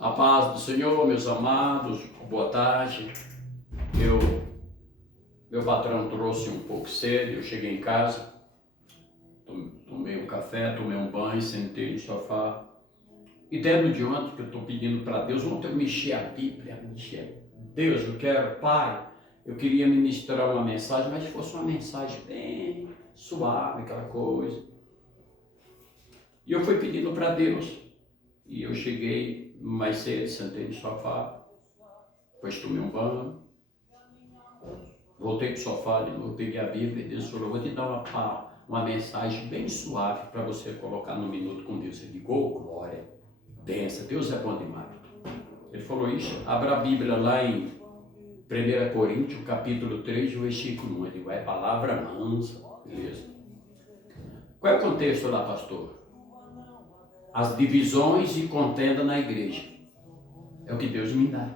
A paz do Senhor, meus amados, boa tarde. Meu patrão trouxe um pouco cedo, eu cheguei em casa, tomei um café, tomei um banho, sentei no sofá. E desde de ontem que eu estou pedindo para Deus, ontem eu mexi a Bíblia, Deus, eu quero, Pai, eu queria ministrar uma mensagem, mas fosse uma mensagem bem suave, aquela coisa. E eu fui pedindo para Deus, e eu cheguei mais cedo, sentei no sofá, depois tomei um banho, voltei para o sofá de novo, peguei a Bíblia e Deus falou, vou te dar uma mensagem bem suave para você colocar no minuto com Deus. Eu digo, oh, glória, benção, Deus é bom demais. Ele falou isso, abra a Bíblia lá em 1 Coríntios, capítulo 3, versículo 1. Eu digo, é palavra mansa, beleza. Qual é o contexto lá, pastor? As divisões e contenda na igreja. É o que Deus me dá.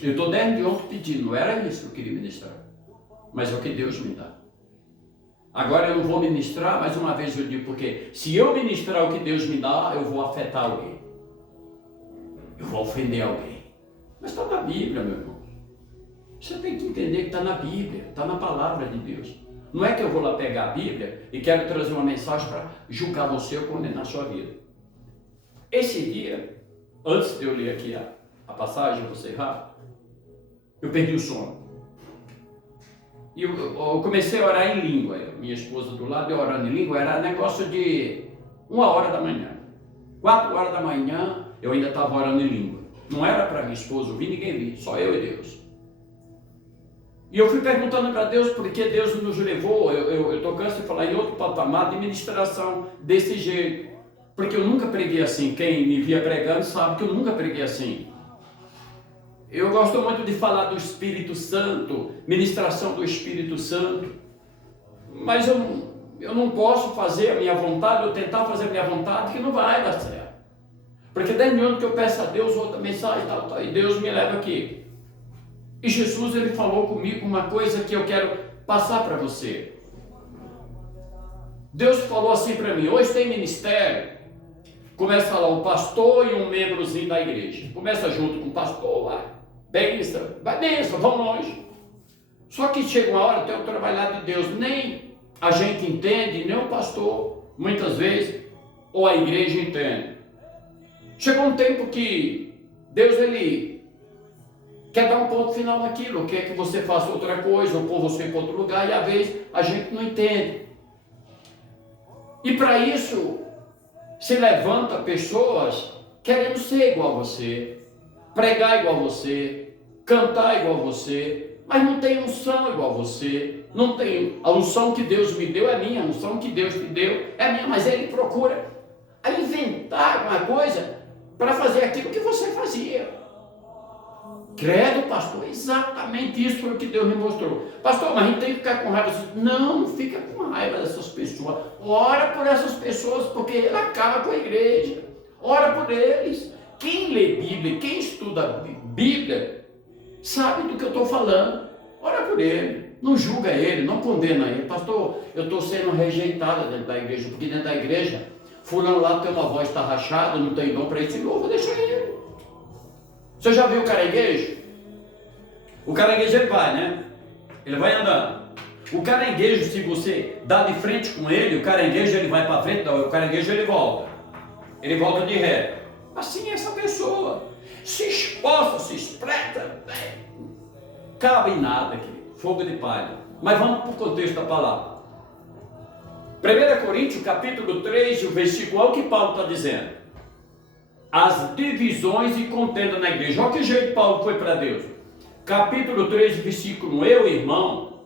Eu estou desde ontem pedindo, não era isso que eu queria ministrar, mas é o que Deus me dá. Agora eu não vou ministrar, mais uma vez eu digo, porque se eu ministrar o que Deus me dá, eu vou afetar alguém. Eu vou ofender alguém. Mas está na Bíblia, meu irmão. Você tem que entender que está na Bíblia, está na palavra de Deus. Não é que eu vou lá pegar a Bíblia e quero trazer uma mensagem para julgar você ou condenar a sua vida. Esse dia, antes de eu ler aqui a passagem, vou ser rápido, eu perdi o sono. E eu comecei a orar em língua. Minha esposa do lado, eu orando em língua, era negócio de 1h da manhã. 4h da manhã, eu ainda estava orando em língua. Não era para minha esposa ouvir, ninguém viu, só eu e Deus. E eu fui perguntando para Deus por que Deus nos levou. Eu estou cansado de falar em outro patamar de ministração desse jeito. Porque eu nunca preguei assim. Quem me via pregando sabe que eu nunca preguei assim. Eu gosto muito de falar do Espírito Santo, ministração do Espírito Santo. Mas eu não posso fazer a minha vontade, ou tentar fazer a minha vontade, que não vai dar certo. Porque desde onde que eu peço a Deus outra mensagem, tal, e Deus me leva aqui. E Jesus, ele falou comigo uma coisa que eu quero passar para você. Deus falou assim para mim, hoje tem ministério. Começa lá um pastor e um membrozinho da igreja. Começa junto com o pastor, vai benção, vão longe. Só que chega uma hora, tem o trabalhar de Deus, nem a gente entende, nem o pastor, muitas vezes, ou a igreja entende. Chegou um tempo que Deus, ele quer dar um ponto final naquilo, quer que você faça outra coisa, ou pôr você em outro lugar, e às vezes a gente não entende. E para isso, se levanta pessoas querendo ser igual a você, pregar igual a você, cantar igual a você, mas não tem unção igual a você, não tem, a unção que Deus me deu é minha, a unção que Deus me deu é minha, mas ele procura inventar uma coisa para fazer aquilo que você fazia. Credo, pastor, exatamente isso foi o que Deus me mostrou. Pastor, mas a gente tem que ficar com raiva. Não fica com raiva dessas pessoas. Ora por essas pessoas, porque ele acaba com a igreja. Ora por eles. Quem lê Bíblia, quem estuda Bíblia, sabe do que eu estou falando. Ora por ele. Não julga ele, não condena ele. Pastor, eu estou sendo rejeitada dentro da igreja, porque dentro da igreja, fulano lá tem uma voz, está rachada, não tem dom para esse novo, deixa ele. Você já viu o caranguejo? O caranguejo ele vai, né? Ele vai andando. O caranguejo, se você dá de frente com ele, o caranguejo ele vai para frente, não, o caranguejo ele volta. Ele volta de ré. Assim é essa pessoa. Se esforça, se espreita, cabe em nada aqui. Fogo de palha. Mas vamos para o contexto da palavra. 1 Coríntios, capítulo 3, o versículo, olha o que Paulo está dizendo. As divisões e contenda na igreja. Olha que jeito Paulo foi para Deus. Capítulo 3, versículo 1. Eu, irmão,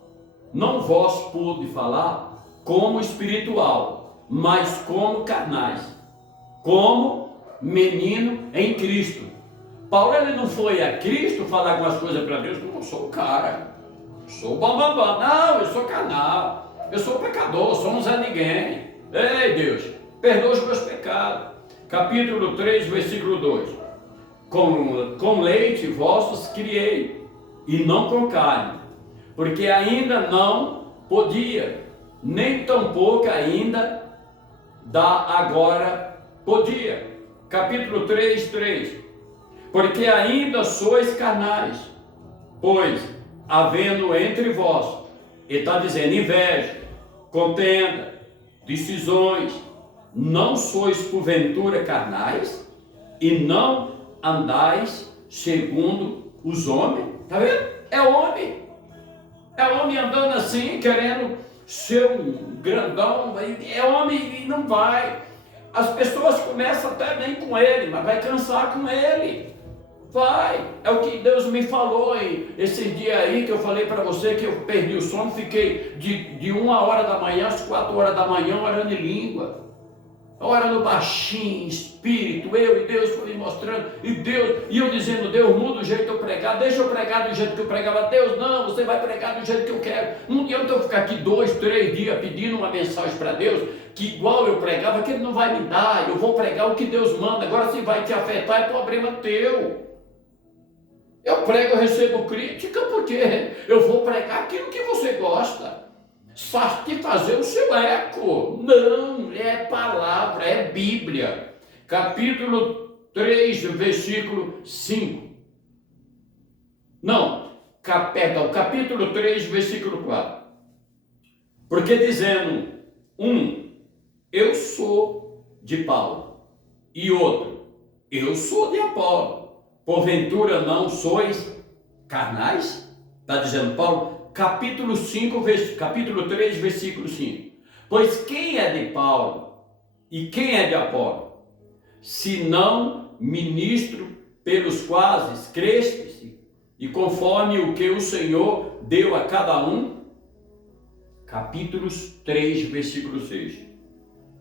não vos pude falar como espiritual, mas como carnais, como menino em Cristo. Paulo, ele não foi a Cristo falar algumas coisas para Deus. Eu sou o cara, eu sou o bambambam. Não, eu sou carnal, eu sou pecador, sou um Zé Ninguém. Ei, Deus, perdoa os meus pecados. Capítulo 3, versículo 2. Com leite vossos criei, e não com carne, porque ainda não podia, nem tampouco ainda da agora podia. capítulo 3, 3. Porque ainda sois carnais, pois, havendo entre vós, ele está dizendo, inveja, contenda, decisões, não sois porventura carnais, e não andais segundo os homens. Está vendo? É homem andando assim, querendo ser um grandão, é homem e não vai. As pessoas começam até bem com ele, mas vai cansar com ele. Vai, é o que Deus me falou esse dia aí que eu falei para você que eu perdi o sono, fiquei de 1 hora da manhã às 4 horas da manhã orando em língua, orando baixinho, espírito, eu e Deus foi me mostrando, e eu dizendo, Deus muda o jeito de eu pregar, deixa eu pregar do jeito que eu pregava, Deus não, você vai pregar do jeito que eu quero, não adianta eu ficar aqui 2, 3 dias pedindo uma mensagem para Deus, que igual eu pregava, que Ele não vai me dar, eu vou pregar o que Deus manda, agora se vai te afetar é problema teu. Eu prego, eu recebo crítica, porque eu vou pregar aquilo que você gosta. Satisfazer o seu eco. Não, é palavra, é Bíblia. Capítulo 3, versículo 5. Não, perdão, capítulo 3, versículo 4. Porque dizendo, eu sou de Paulo, e outro, eu sou de Apolo. Porventura não sois carnais? Está dizendo Paulo, capítulo 3, versículo 5. Pois quem é de Paulo e quem é de Apolo? Se não ministro pelos quais crestes, e conforme o que o Senhor deu a cada um? Capítulos 3, versículo 6.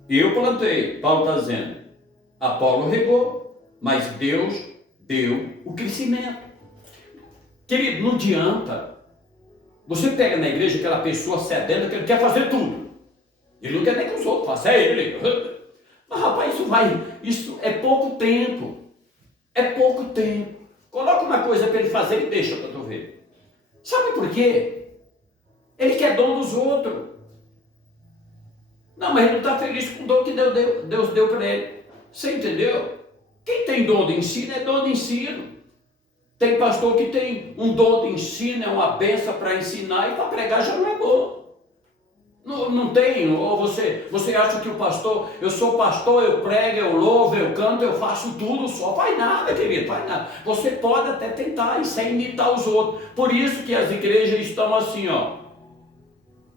Eu plantei, Paulo está dizendo, Apolo regou, mas Deus deu o crescimento. Querido, não adianta. Você pega na igreja aquela pessoa sedenta que ele quer fazer tudo. Ele não quer nem que os outros façam, é ele. Mas rapaz, isso é pouco tempo. É pouco tempo. Coloca uma coisa para ele fazer e deixa para tu ver. Sabe por quê? Ele quer dom dos outros. Não, mas ele não está feliz com o dom que Deus deu para ele. Você entendeu? Quem tem dom de ensino é dom de ensino. Tem pastor que tem um dom de ensino, é uma benção para ensinar, e para pregar já não é bom. Não tem, ou você acha que o pastor, eu sou pastor, eu prego, eu louvo, eu canto, eu faço tudo só. Faz nada, querido, faz nada. Você pode até tentar, e sem imitar os outros. Por isso que as igrejas estão assim, ó.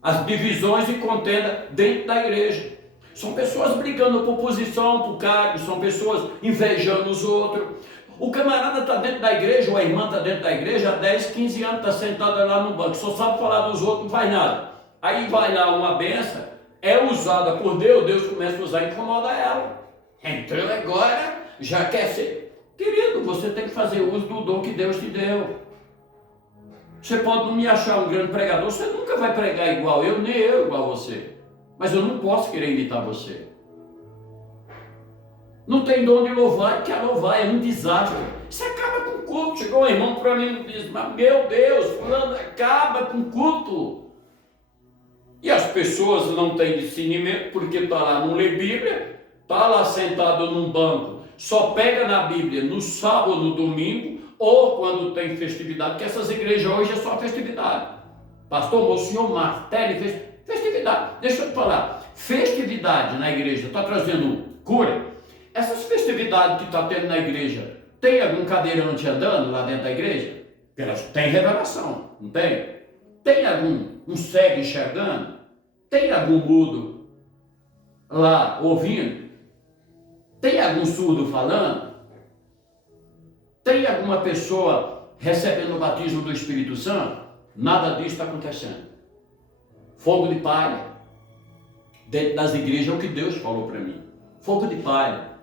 As divisões e contenda dentro da igreja. São pessoas brigando por posição, por cargo, são pessoas invejando os outros. O camarada está dentro da igreja, ou a irmã está dentro da igreja há 10, 15 anos, está sentada lá no banco, só sabe falar dos outros, não faz nada. Aí vai lá uma benção, é usada por Deus, Deus começa a usar e incomoda ela. Então agora já quer ser. Querido, você tem que fazer uso do dom que Deus te deu. Você pode não me achar um grande pregador, você nunca vai pregar igual eu, nem eu igual você. Mas eu não posso querer imitar você. Não tem dom de louvar, quer louvar, é um desastre. Você acaba com o culto. Chegou um irmão para mim e disse, mas meu Deus, fulano acaba com o culto. E as pessoas não têm discernimento, porque está lá, não lê Bíblia, está lá sentado num banco, só pega na Bíblia no sábado, no domingo, ou quando tem festividade, porque essas igrejas hoje é só festividade. Pastor, o senhor Martelli fez festividade. Deixa eu te falar, festividade na igreja está trazendo cura. Essas festividades que está tendo na igreja, tem algum cadeirante andando lá dentro da igreja? Elas têm revelação, não tem? Tem algum cego enxergando? Tem algum mudo lá ouvindo? Tem algum surdo falando? Tem alguma pessoa recebendo o batismo do Espírito Santo? Nada disso está acontecendo. Fogo de palha. Dentro das igrejas é o que Deus falou para mim. Fogo de palha.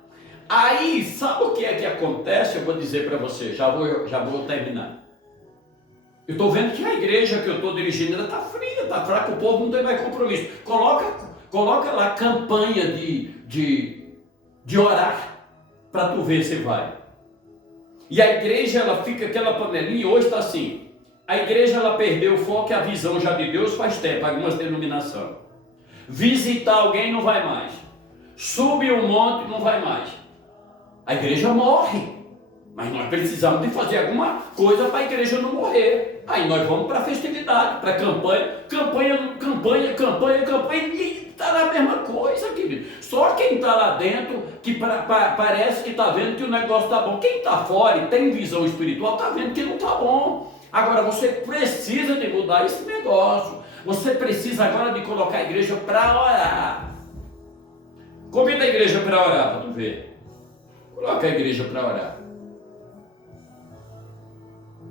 Aí, sabe o que é que acontece? Eu vou dizer para você, já vou terminar. Eu estou vendo que a igreja que eu estou dirigindo, ela está fria, está fraca, o povo não tem mais compromisso. Coloca lá campanha de orar, para tu ver se vai. E a igreja, ela fica aquela panelinha, hoje está assim. A igreja, ela perdeu o foco e a visão já de Deus faz tempo, algumas denominações. Visitar alguém não vai mais. Subir um monte não vai mais. A igreja morre. Mas nós precisamos de fazer alguma coisa para a igreja não morrer. Aí nós vamos para a festividade, para a campanha, e está na mesma coisa, querido. Só quem está lá dentro, que parece que está vendo que o negócio está bom. Quem está fora e tem visão espiritual, está vendo que não está bom. Agora você precisa de mudar esse negócio. Você precisa agora de colocar a igreja para orar. Convida a igreja para orar, para tu ver. Coloca a igreja para orar.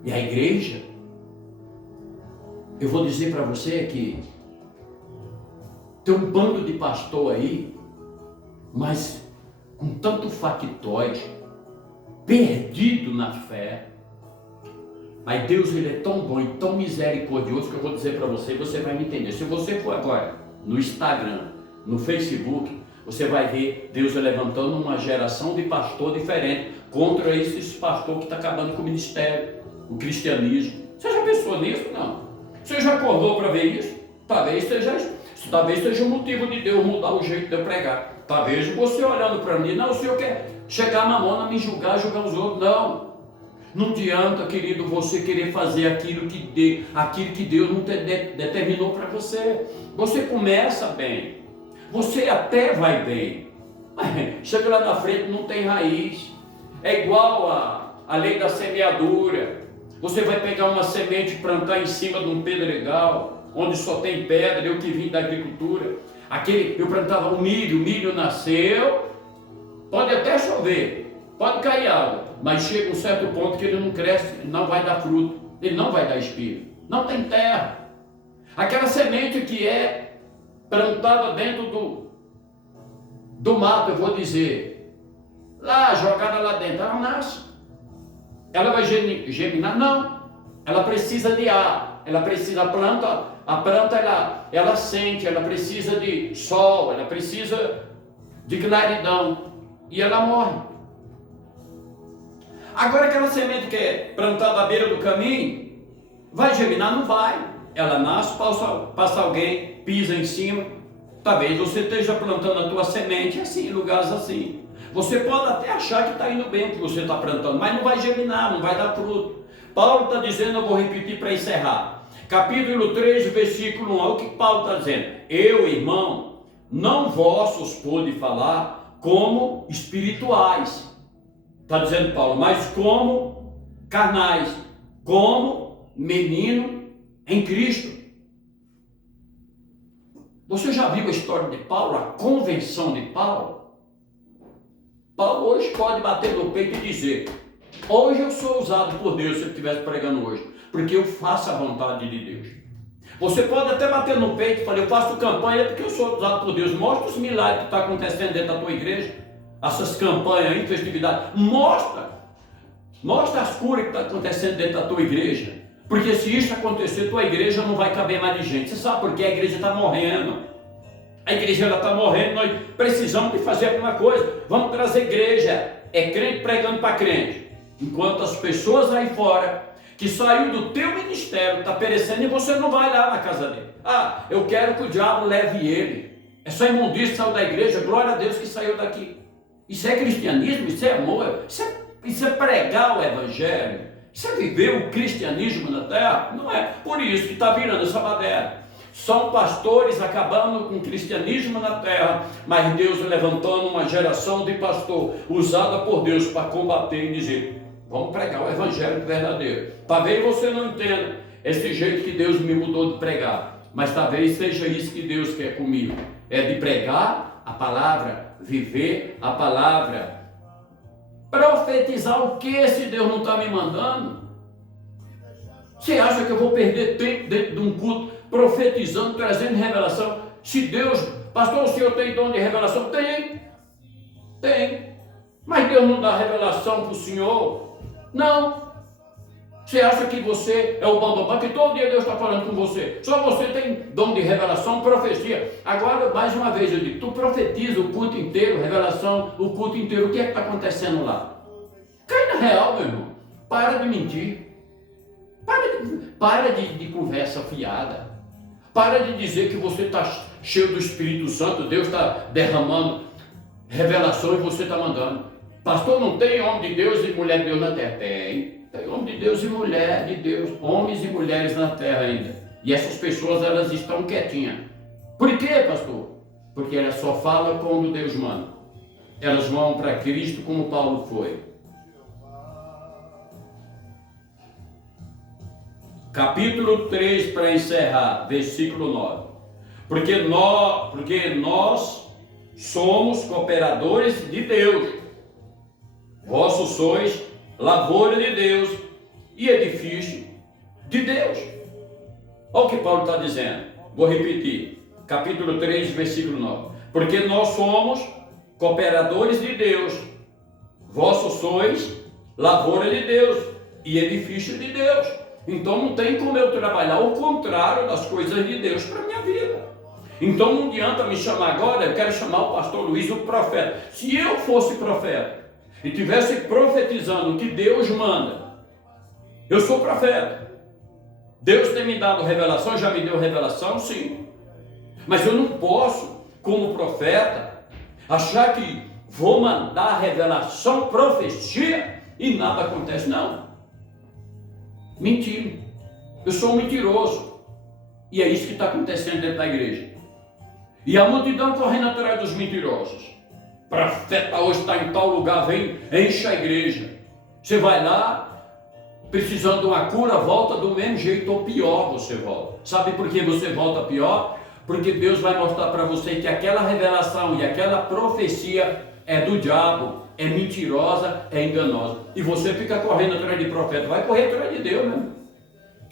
E a igreja, eu vou dizer para você que tem um bando de pastor aí, mas com tanto factoide, perdido na fé. Mas Deus, ele é tão bom e tão misericordioso que eu vou dizer para você, você vai me entender. Se você for agora no Instagram, no Facebook, você vai ver Deus levantando uma geração de pastor diferente contra esses pastores que está acabando com o ministério, o cristianismo. Você já pensou nisso? Não. Você já acordou para ver isso? Talvez seja um motivo de Deus mudar o jeito de eu pregar. Talvez você olhando para mim, não, o senhor quer chegar na mão, me julgar os outros. Não. Não adianta, querido, você querer fazer aquilo que Deus não determinou para você. Você começa bem, você até vai bem, mas chega lá na frente não tem raiz. É igual a lei da semeadura. Você vai pegar uma semente e plantar em cima de um pedregal, onde só tem pedra. Eu que vim da agricultura, eu plantava o milho nasceu, pode até chover, pode cair água, mas chega um certo ponto que ele não cresce, ele não vai dar fruto, ele não vai dar espírito, não tem terra. Aquela semente que é plantada dentro do mato, eu vou dizer, lá, jogada lá dentro, ela nasce. Ela vai germinar? Não. Ela precisa de ar, a planta ela sente, ela precisa de sol, ela precisa de claridão, e ela morre. Agora aquela semente que é plantada à beira do caminho, vai germinar? Não vai. Ela nasce, passa alguém, pisa em cima. Talvez você esteja plantando a tua semente assim, em lugares assim. Você pode até achar que está indo bem o que você está plantando, mas não vai germinar, não vai dar fruto. Paulo está dizendo, eu vou repetir para encerrar. Capítulo 3, versículo 1, olha o que Paulo está dizendo. Eu, irmão, não vossos pude falar como espirituais. Está dizendo Paulo, mas como carnais, como menino em Cristo. Você já viu a história de Paulo, a convenção de Paulo? Paulo hoje pode bater no peito e dizer, hoje eu sou usado por Deus, se eu estivesse pregando hoje, porque eu faço a vontade de Deus. Você pode até bater no peito e falar, eu faço campanha porque eu sou usado por Deus. Mostra os milagres que estão acontecendo dentro da tua igreja, essas campanhas aí, festividades. Mostra as curas que estão acontecendo dentro da tua igreja. Porque se isso acontecer, tua igreja não vai caber mais de gente. Você sabe por quê? A igreja está morrendo. A igreja está morrendo, nós precisamos de fazer alguma coisa. Vamos trazer igreja. É crente pregando para crente. Enquanto as pessoas aí fora, que saiu do teu ministério, está perecendo e você não vai lá na casa dele. Ah, eu quero que o diabo leve ele. É só imundício, saiu da igreja, glória a Deus que saiu daqui. Isso é cristianismo, isso é amor, isso é pregar o evangelho, isso é viver o cristianismo na terra. Não é por isso que está virando essa baderna. São pastores acabando com o cristianismo na terra, mas Deus levantando uma geração de pastor usada por Deus para combater e dizer, vamos pregar o evangelho verdadeiro. Talvez você não entenda esse jeito que Deus me mudou de pregar, mas talvez seja isso que Deus quer comigo, é de pregar a palavra, viver a palavra. Profetizar o que se Deus não está me mandando? Você acha que eu vou perder tempo dentro de um culto profetizando, trazendo revelação? Se Deus, pastor, o senhor tem dom de revelação? Tem. Mas Deus não dá revelação para o senhor? Não. Você acha que você é o bambambam, que todo dia Deus está falando com você? Só você tem dom de revelação, profecia. Agora, mais uma vez eu digo, tu profetiza o culto inteiro, revelação, o culto inteiro. O que é que está acontecendo lá? Cai na real, meu irmão. Para de mentir. Para de conversa fiada. Para de dizer que você está cheio do Espírito Santo, Deus está derramando revelação e você está mandando. Pastor, não tem homem de Deus e mulher de Deus na terra? Tem homem de Deus e mulher de Deus, homens e mulheres na terra ainda. E essas pessoas, elas estão quietinhas. Por quê, pastor? Porque elas só falam quando Deus manda. Elas vão para Cristo como Paulo foi. Capítulo 3, para encerrar, versículo 9. Porque nós somos cooperadores de Deus. Vós sois lavoura de Deus e edifício de Deus. Olha o que Paulo está dizendo. Vou repetir. Capítulo 3, versículo 9. Porque nós somos cooperadores de Deus. Vós sois lavoura de Deus e edifício de Deus. Então não tem como eu trabalhar ao contrário das coisas de Deus para a minha vida. Então não adianta me chamar agora, eu quero chamar o pastor Luiz o profeta. Se eu fosse profeta e estivesse profetizando o que Deus manda, eu sou profeta. Deus tem me dado revelação, já me deu revelação, sim. Mas eu não posso, como profeta, achar que vou mandar revelação, profecia e nada acontece. Não. Mentira. Eu sou um mentiroso. E é isso que está acontecendo dentro da igreja. E a multidão correndo atrás dos mentirosos. Profeta hoje está em tal lugar, vem, enche a igreja. Você vai lá, precisando de uma cura, volta do mesmo jeito ou pior você volta. Sabe por que você volta pior? Porque Deus vai mostrar para você que aquela revelação e aquela profecia é do diabo, é mentirosa, é enganosa. E você fica correndo atrás de profeta. Vai correr atrás de Deus mesmo.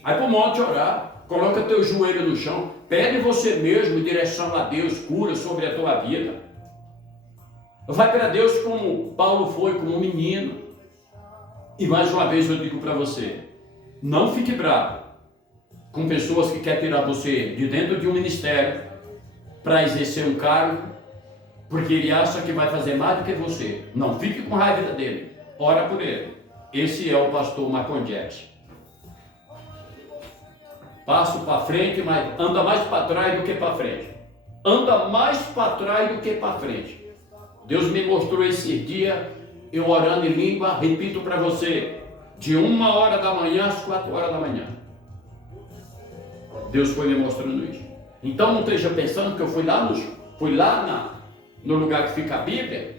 Vai para o monte orar, coloca teu joelho no chão, pede você mesmo direção a Deus, cura sobre a tua vida. Vai para Deus como Paulo foi, como um menino. E mais uma vez eu digo para você, não fique bravo com pessoas que querem tirar você de dentro de um ministério para exercer um cargo, porque ele acha que vai fazer mais do que você. Não fique com raiva dele, ora por ele. Esse é o pastor Marcondes. Passo para frente, mas anda mais para trás do que para frente. Anda mais para trás do que para frente. Deus me mostrou esse dia, eu orando em língua, repito para você, de 1h da manhã às 4h da manhã. Deus foi me mostrando isso. Então não esteja pensando que eu fui lá no lugar que fica a Bíblia,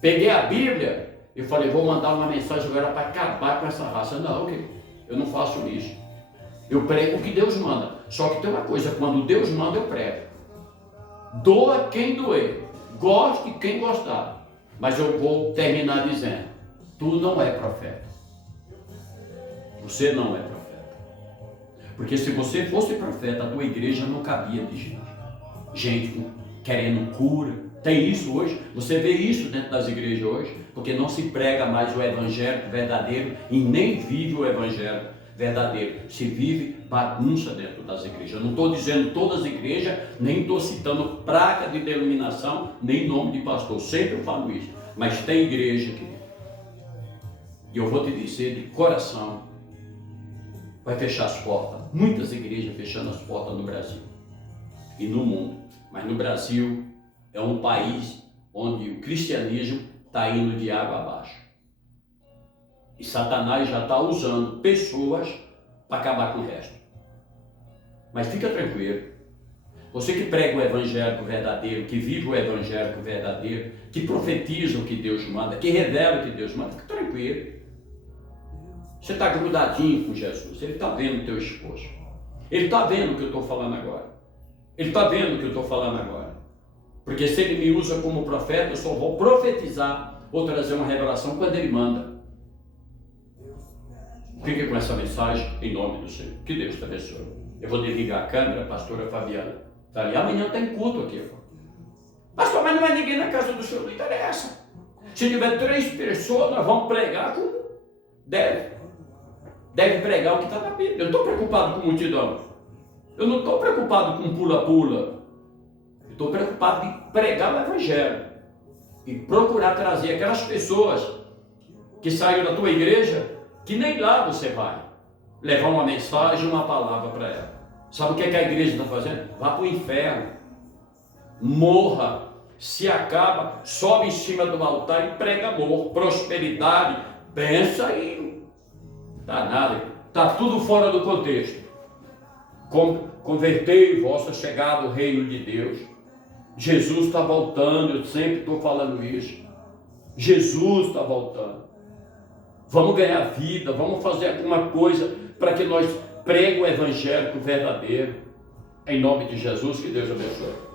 peguei a Bíblia e falei, vou mandar uma mensagem agora para acabar com essa raça. Não, eu não faço isso. Eu prego o que Deus manda. Só que tem uma coisa, quando Deus manda, eu prego. Doa quem doer. Goste quem gostar. Mas eu vou terminar dizendo, tu não é profeta. Você não é profeta. Porque se você fosse profeta, a tua igreja não cabia de gente. Gente querendo cura. Tem isso hoje. Você vê isso dentro das igrejas hoje. Porque não se prega mais o evangelho verdadeiro e nem vive o evangelho verdadeiro. Se vive bagunça dentro das igrejas. Eu não estou dizendo todas as igrejas, nem estou citando placa de denominação, nem nome de pastor. Sempre eu falo isso. Mas tem igreja que, e eu vou te dizer de coração, vai fechar as portas. Muitas igrejas fechando as portas no Brasil e no mundo. Mas no Brasil é um país onde o cristianismo está indo de água abaixo. E Satanás já está usando pessoas para acabar com o resto. Mas fica tranquilo. Você que prega o evangélico verdadeiro, que vive o evangélico verdadeiro, que profetiza o que Deus manda, que revela o que Deus manda, fica tranquilo. Você está grudadinho com Jesus. Ele está vendo o teu esforço. Ele está vendo o que eu estou falando agora. Ele está vendo o que eu estou falando agora. Porque se ele me usa como profeta, eu só vou profetizar ou trazer uma revelação quando ele manda. Fique com essa mensagem em nome do Senhor. Que Deus te abençoe. Eu vou desligar a câmera, pastora Fabiana. Tá ali, amanhã tem culto aqui. Pastor, mas não é ninguém na casa do Senhor, não interessa. Se tiver 3 pessoas, nós vamos pregar como deve. Deve pregar o que está na Bíblia. Eu não estou preocupado com multidão. Eu não estou preocupado com pula-pula. Eu estou preocupado em pregar o Evangelho. E procurar trazer aquelas pessoas que saíram da tua igreja, que nem lá você vai. Levar uma mensagem, uma palavra para ela. Sabe o que a igreja está fazendo? Vá para o inferno. Morra. se acaba, sobe em cima do altar e prega amor, prosperidade, benção aí. Tá nada, tá tudo fora do contexto. Convertei vossa chegada ao reino de Deus. Jesus está voltando, eu sempre estou falando isso. Jesus está voltando. Vamos ganhar vida, vamos fazer alguma coisa para que nós preguemos o evangélico verdadeiro. Em nome de Jesus, que Deus abençoe.